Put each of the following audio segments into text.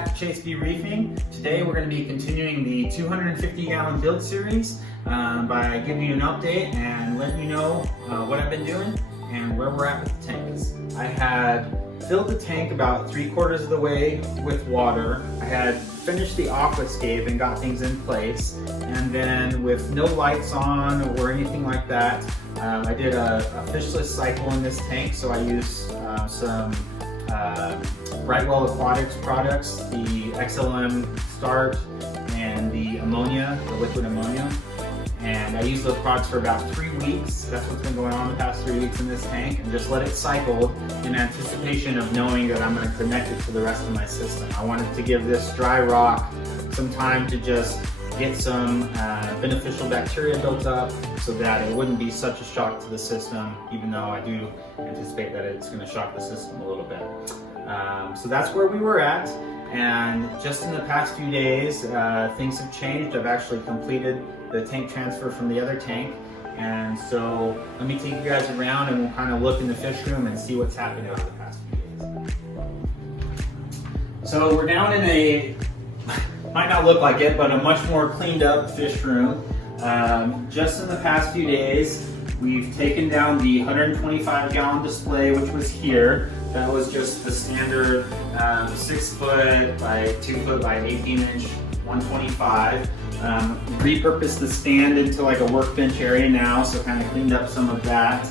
back to Chase B Reefing. Today we're going to be continuing the 250 gallon build series by giving you an update and letting you know what I've been doing and where we're at with the tanks. I had filled the tank about 3/4 of the way with water. I had finished the aquascape and got things in place, and then with no lights on or anything like that, I did a fishless cycle in this tank. So I used some Brightwell Aquatics products, the XLM Start and the ammonia, the liquid ammonia. And I used those products for about 3 weeks. That's what's been going on the past 3 weeks in this tank, and just let it cycle in anticipation of knowing that I'm going to connect it to the rest of my system. I wanted to give this dry rock some time to just get some beneficial bacteria built up so that it wouldn't be such a shock to the system, even though I do anticipate that it's going to shock the system a little bit. So that's where we were at. And just in the past few days, things have changed. I've actually completed the tank transfer from the other tank. And so let me take you guys around and we'll kind of look in the fish room and see what's happened over the past few days. So we're down in a, might not look like it, but a much more cleaned up fish room. Just in the past few days, we've taken down the 125 gallon display, which was here. That was just the standard 6 foot by 2 foot by 18 inch 125. Repurposed the stand into like a workbench area now, so kind of cleaned up some of that,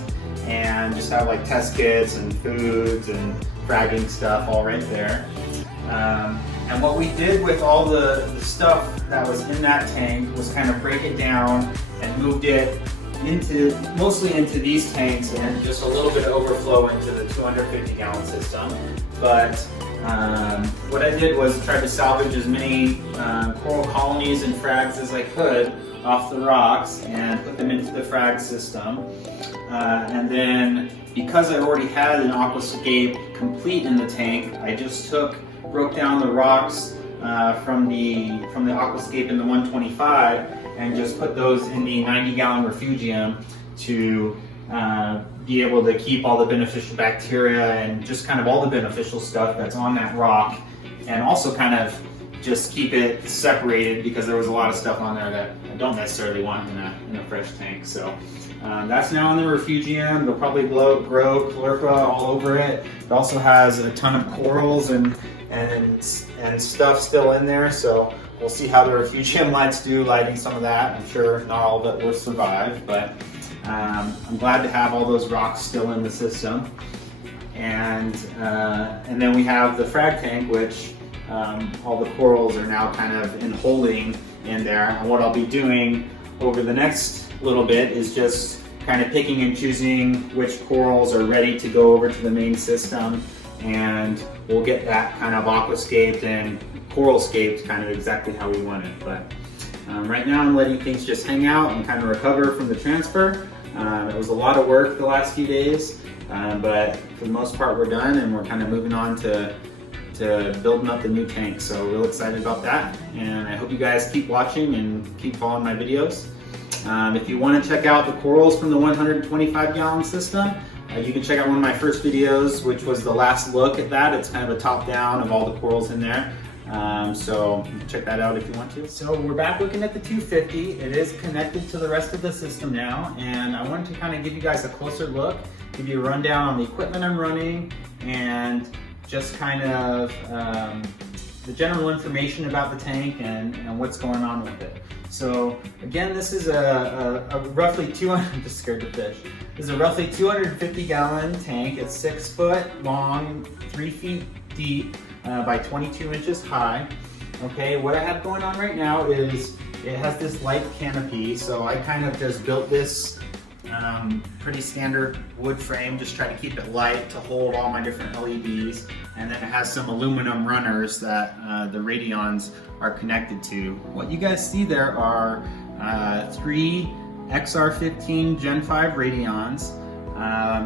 and just have like test kits and foods and fragging stuff all right there. And what we did with all the stuff that was in that tank was kind of break it down and moved it mostly into these tanks, and just a little bit of overflow into the 250 gallon system. But what I did was try to salvage as many coral colonies and frags as I could off the rocks and put them into the frag system. And then, because I already had an aquascape complete in the tank, I just broke down the rocks from the aquascape in the 125 and just put those in the 90 gallon refugium to be able to keep all the beneficial bacteria and just kind of all the beneficial stuff that's on that rock, and also kind of just keep it separated because there was a lot of stuff on there that I don't necessarily want in a fresh tank. So that's now in the refugium. They'll probably grow chlorophyll all over it. It also has a ton of corals and stuff still in there, so we'll see how the refugium lights do lighting some of that. I'm sure not all of it will survive, but I'm glad to have all those rocks still in the system. And then we have the frag tank, which all the corals are now kind of in holding in there. And what I'll be doing over the next little bit is just kind of picking and choosing which corals are ready to go over to the main system, and we'll get that kind of aquascaped and coral scaped kind of exactly how we want it. But right now I'm letting things just hang out and kind of recover from the transfer. It was a lot of work the last few days, but for the most part we're done, and we're kind of moving on to building up the new tank. So real excited about that, and I hope you guys keep watching and keep following my videos. If you want to check out the corals from the 125 gallon system, you can check out one of my first videos, which was the last look at that. It's kind of a top down of all the corals in there. So check that out if you want to. So we're back looking at the 250. It is connected to the rest of the system now, and I wanted to kind of give you guys a closer look, give you a rundown on the equipment I'm running, and just kind of the general information about the tank and what's going on with it. So again, this is a roughly 200, just scared the fish. This is a roughly 250 gallon tank. It's 6 foot long, 3 feet deep, by 22 inches high. Okay, what I have going on right now is it has this light canopy. So I kind of just built this pretty standard wood frame, just try to keep it light to hold all my different LEDs. And then it has some aluminum runners that the radions are connected to. What you guys see there are 3 XR15 Gen 5 radions.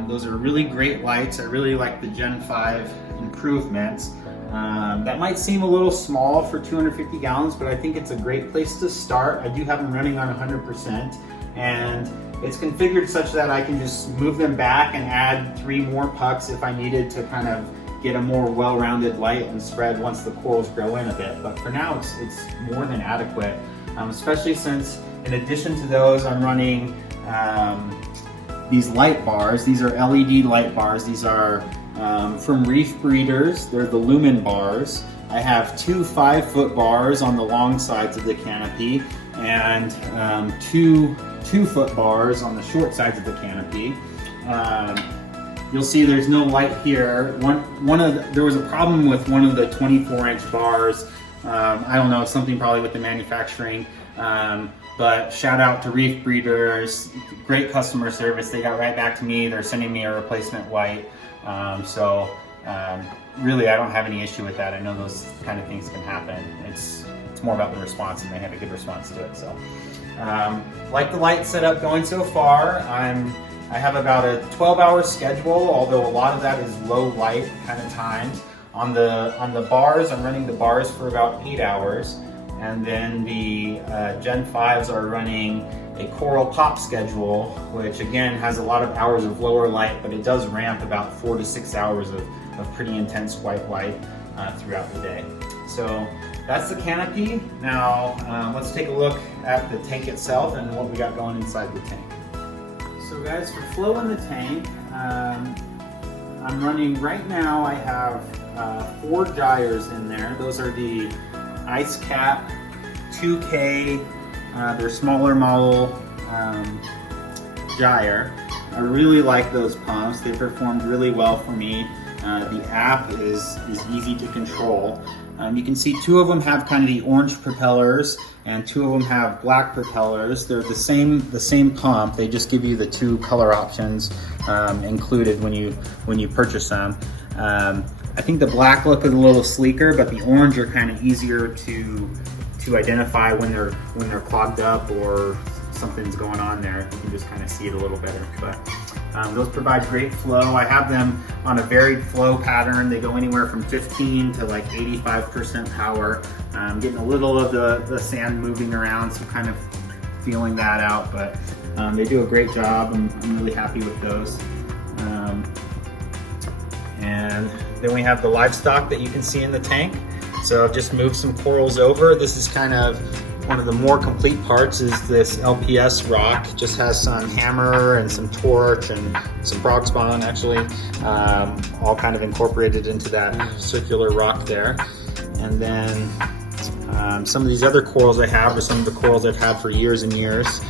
Those are really great lights. I really like the Gen 5 improvements. That might seem a little small for 250 gallons, but I think it's a great place to start. I do have them running on 100%, and it's configured such that I can just move them back and add 3 more pucks if I needed to kind of get a more well-rounded light and spread once the corals grow in a bit. But for now, it's more than adequate, especially since in addition to those, I'm running these light bars. These are LED light bars. These are from Reef Breeders. They're the Lumen bars. I have 2 5-foot bars on the long sides of the canopy and 2 2-foot bars on the short sides of the canopy. You'll see there's no light here. There was a problem with one of the 24-inch bars. I don't know, something probably with the manufacturing. But shout out to Reef Breeders, great customer service. They got right back to me. They're sending me a replacement light. Really, I don't have any issue with that. I know those kind of things can happen. It's more about the response, and they have a good response to it. So, like the light setup going so far, I have about a 12-hour schedule, although a lot of that is low light kind of times. On the bars, I'm running the bars for about 8 hours. And then the Gen 5s are running a coral pop schedule, which again has a lot of hours of lower light, but it does ramp about 4 to 6 hours of pretty intense white light throughout the day. So that's the canopy. Now let's take a look at the tank itself and what we got going inside the tank. So guys, for flow in the tank, I'm running right now, I have 4 gyres in there. Those are the Ice Cap 2K, they're smaller model gyre. I really like those pumps. They performed really well for me. The app is easy to control. You can see 2 of them have kind of the orange propellers and 2 of them have black propellers. They're the same pump. They just give you the 2 color options included when you purchase them. I think the black look is a little sleeker, but the orange are kind of easier to identify when they're clogged up or something's going on there. You can just kind of see it a little better. But those provide great flow. I have them on a varied flow pattern. They go anywhere from 15 to like 85% power. Getting a little of the sand moving around, so kind of feeling that out. But they do a great job. I'm really happy with those. And then we have the livestock that you can see in the tank. So I've just moved some corals over. This is kind of one of the more complete parts, is this LPS rock. It just has some hammer and some torch and some frog spawn actually, all kind of incorporated into that circular rock there. And then some of these other corals I have are some of the corals I've had for years and years.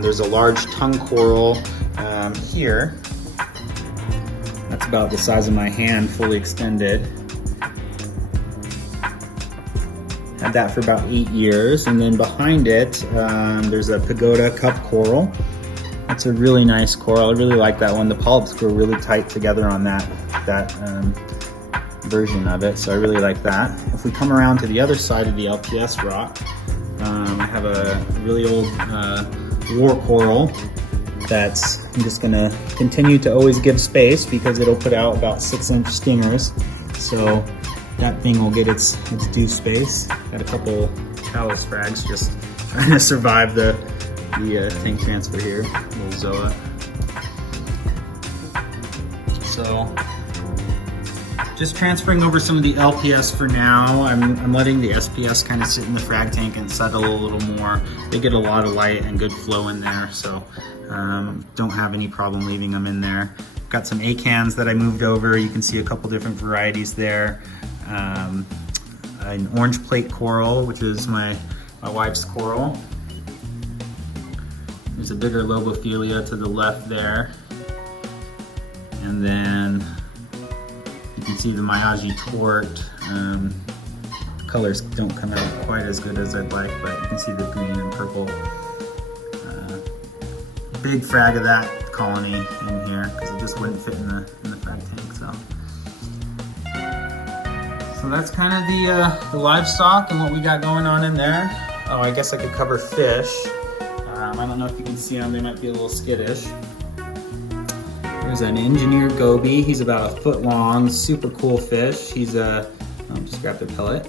There's a large tongue coral here. That's about the size of my hand, fully extended. Had that for about 8 years. And then behind it, there's a pagoda cup coral. That's a really nice coral. I really like that one. The polyps grow really tight together on that version of it, so I really like that. If we come around to the other side of the LPS rock, I have a really old war coral that's, I'm just gonna continue to always give space because it'll put out about 6-inch stingers. So that thing will get its due space. Got a couple callus frags just trying to survive the tank transfer here, little zoa. So just transferring over some of the LPS for now. I'm letting the SPS kind of sit in the frag tank and settle a little more. They get a lot of light and good flow in there, so don't have any problem leaving them in there. Got some acans that I moved over. You can see a couple different varieties there. An orange plate coral, which is my wife's coral. There's a bigger Lobophilia to the left there. And then you can see the Miyagi tort. Colors don't come out quite as good as I'd like, but you can see the green and purple. Big frag of that colony in here because it just wouldn't fit in the frag tank. So that's kind of the livestock and what we got going on in there. Oh, I guess I could cover fish. I don't know if you can see them, they might be a little skittish. There's an engineered goby. He's about 1 foot long, super cool fish. He's just grab the pellet.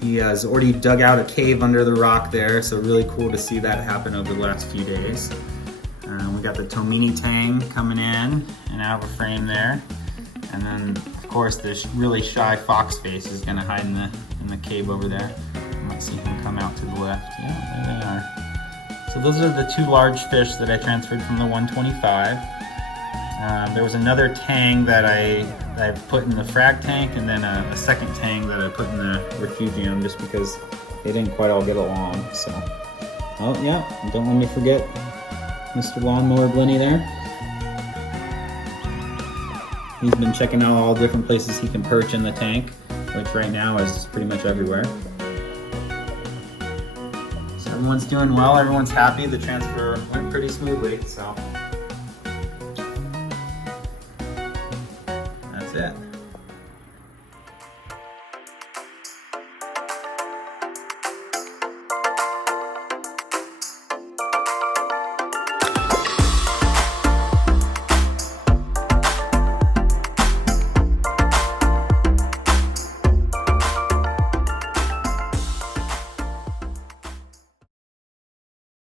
He has already dug out a cave under the rock there, so really cool to see that happen over the last few days. We got the Tomini tang coming in and out of a frame there. And then, of course, this really shy fox face is gonna hide in the cave over there. You might see him come out to the left. Yeah, there they are. So those are the 2 large fish that I transferred from the 125. There was another tang that I put in the frag tank, and then a second tang that I put in the refugium just because they didn't quite all get along. So, oh yeah, don't let me forget Mr. Lawnmower Blenny there. He's been checking out all the different places he can perch in the tank, which right now is pretty much everywhere. So everyone's doing well, everyone's happy. The transfer went pretty smoothly, so that's it.